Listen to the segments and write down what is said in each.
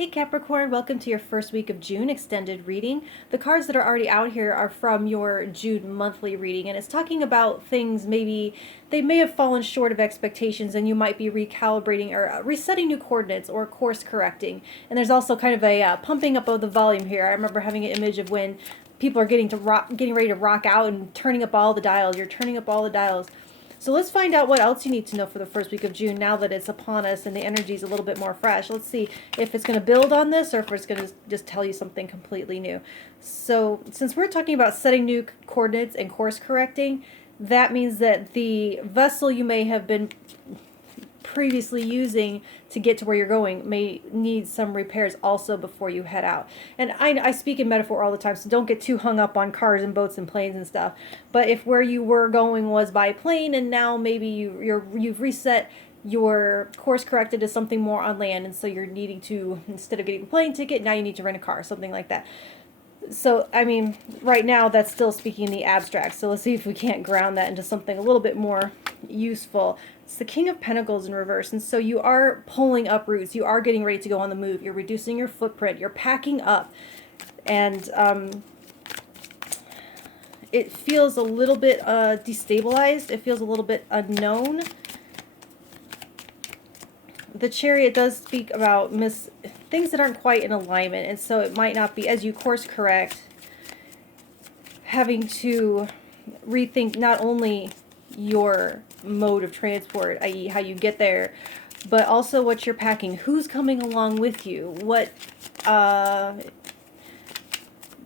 Hey Capricorn, welcome to your first week of June extended reading. The cards that are already out here are from your June monthly reading, and it's talking about things maybe they may have fallen short of expectations and you might be recalibrating or resetting new coordinates or course correcting. And there's also kind of a pumping up of the volume here. I remember having an image of when people are getting ready to rock out and turning up all the dials. You're turning up all the dials. So let's find out what else you need to know for the first week of June now that it's upon us and the energy is a little bit more fresh. Let's see if it's going to build on this or if it's going to just tell you something completely new. So since we're talking about setting new coordinates and course correcting, that means that the vessel you may have been previously using to get to where you're going may need some repairs also before you head out. And I speak in metaphor all the time, so don't get too hung up on cars and boats and planes and stuff. But if where you were going was by plane and now maybe you've reset your course corrected to something more on land, and so you're needing to, instead of getting a plane ticket, now you need to rent a car, something like that. So, I mean, right now that's still speaking in the abstract. So let's see if we can't ground that into something a little bit more useful. It's the King of Pentacles in reverse. And so you are pulling up roots. You are getting ready to go on the move. You're reducing your footprint. You're packing up. And it feels a little bit destabilized. It feels a little bit unknown. The Chariot does speak about things that aren't quite in alignment, and so it might not be, as you course correct, having to rethink not only your mode of transport, i.e. how you get there, but also what you're packing, who's coming along with you, what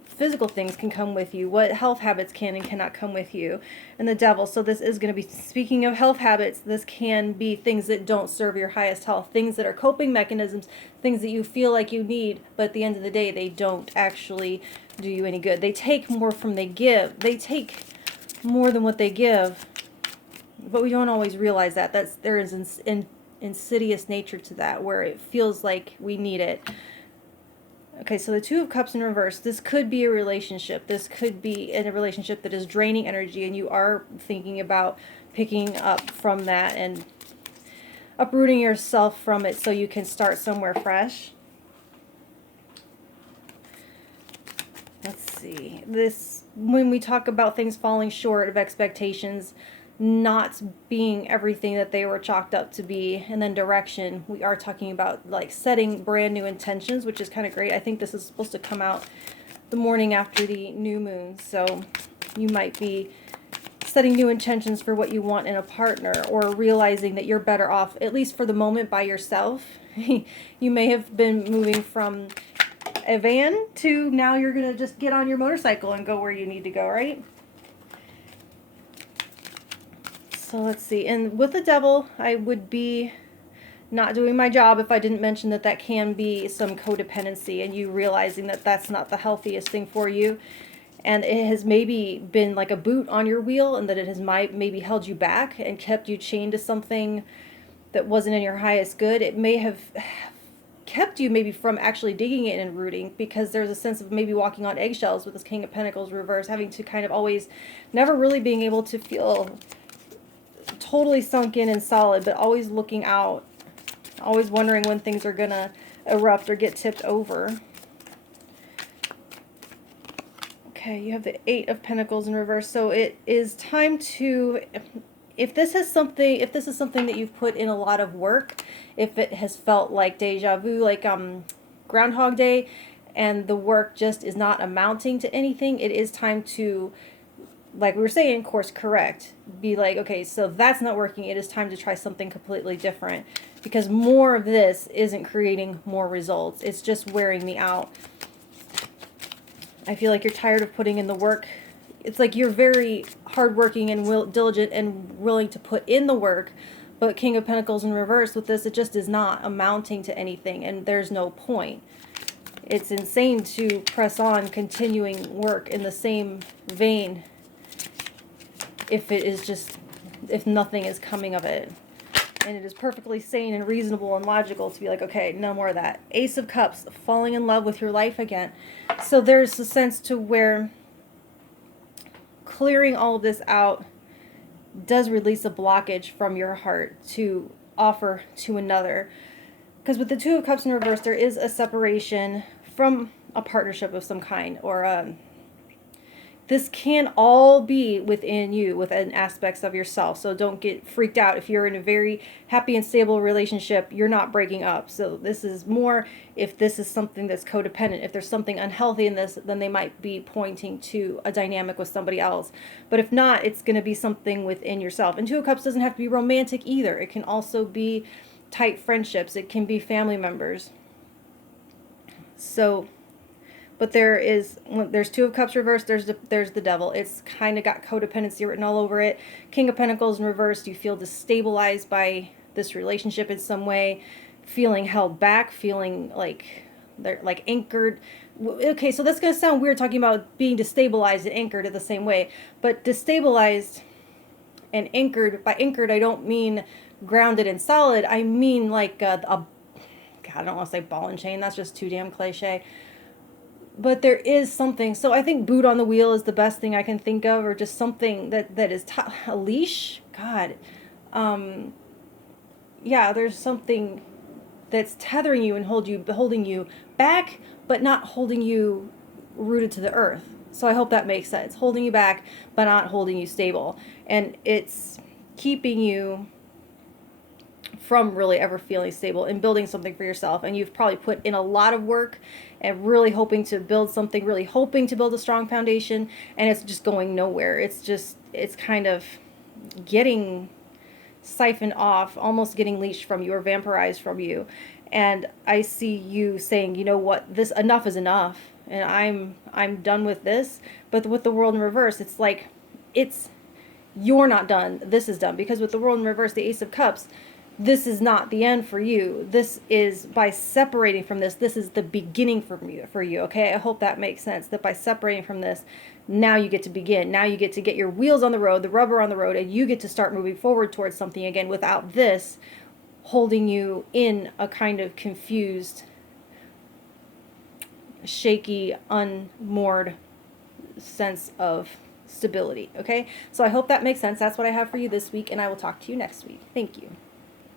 physical things can come with you, what health habits can and cannot come with you, and the Devil. So this is going to be, speaking of health habits, this can be things that don't serve your highest health, things that are coping mechanisms, things that you feel like you need, but at the end of the day, they don't actually do you any good. They take more from they give. They take more than what they give, but we don't always realize that. There is an insidious nature to that, where it feels like we need it. Okay, so the Two of Cups in reverse. This could be a relationship. This could be in a relationship that is draining energy, and you are thinking about picking up from that and uprooting yourself from it so you can start somewhere fresh. Let's see. When we talk about things falling short of expectations, not being everything that they were chalked up to be, and then direction, we are talking about like setting brand new intentions, which is kind of great. I think this is supposed to come out the morning after the new moon, so you might be setting new intentions for what you want in a partner, or realizing that you're better off, at least for the moment, by yourself. You may have been moving from a van to now you're gonna just get on your motorcycle and go where you need to go, right? So let's see, and with the Devil, I would be not doing my job if I didn't mention that that can be some codependency, and you realizing that that's not the healthiest thing for you, and it has maybe been like a boot on your wheel, and that it has maybe held you back and kept you chained to something that wasn't in your highest good. It may have kept you maybe from actually digging it and rooting, because there's a sense of maybe walking on eggshells with this King of Pentacles reverse, having to kind of always, never really being able to feel totally sunk in and solid, but always looking out, always wondering when things are gonna erupt or get tipped over. Okay, you have the Eight of Pentacles in reverse, so it is time to, if this is something that you've put in a lot of work, if it has felt like deja vu, like Groundhog Day, and the work just is not amounting to anything, it is time to, like we were saying, course correct. Be like, okay, so that's not working. It is time to try something completely different, because more of this isn't creating more results. It's just wearing me out. I feel like you're tired of putting in the work. It's like you're very hardworking and diligent and willing to put in the work, but King of Pentacles in reverse with this, it just is not amounting to anything, and there's no point. It's insane to press on continuing work in the same vein if nothing is coming of it. And it is perfectly sane and reasonable and logical to be like, okay, no more of that. Ace of Cups, falling in love with your life again. So there's a sense to where clearing all of this out does release a blockage from your heart to offer to another. because with the Two of Cups in reverse, there is a separation from a partnership of some kind, or this can all be within you, within aspects of yourself. So don't get freaked out. If you're in a very happy and stable relationship, you're not breaking up. So this is more if this is something that's codependent. If there's something unhealthy in this, then they might be pointing to a dynamic with somebody else. But if not, it's going to be something within yourself. And Two of Cups doesn't have to be romantic either. It can also be tight friendships. It can be family members. So, but there's Two of Cups reversed, there's the Devil. It's kind of got codependency written all over it. King of Pentacles in reverse, you feel destabilized by this relationship in some way, feeling held back, feeling like they're like anchored. Okay, so that's going to sound weird talking about being destabilized and anchored at the same way, but destabilized and anchored, by anchored I don't mean grounded and solid, I mean like God, I don't want to say ball and chain, that's just too damn cliche. But there is something, so I think boot on the wheel is the best thing I can think of, or just something that is a leash. God, yeah, there's something that's tethering you and holding you back, but not holding you rooted to the earth. So I hope that makes sense. Holding you back, but not holding you stable, and it's keeping you from really ever feeling stable and building something for yourself. And you've probably put in a lot of work and really hoping to build something, really hoping to build a strong foundation, and it's just going nowhere. It's kind of getting siphoned off, almost getting leashed from you or vampirized from you. And I see you saying, you know what, this enough is enough, and I'm done with this. But with the World in reverse, it's like you're not done. This is done, because with the World in reverse, the Ace of Cups, this is not the end for you. This is, by separating from this is the beginning for you, okay? I hope that makes sense, that by separating from this, now you get to begin. Now you get to get your wheels on the road, the rubber on the road, and you get to start moving forward towards something again without this holding you in a kind of confused, shaky, unmoored sense of stability, okay? So I hope that makes sense. That's what I have for you this week, and I will talk to you next week. Thank you.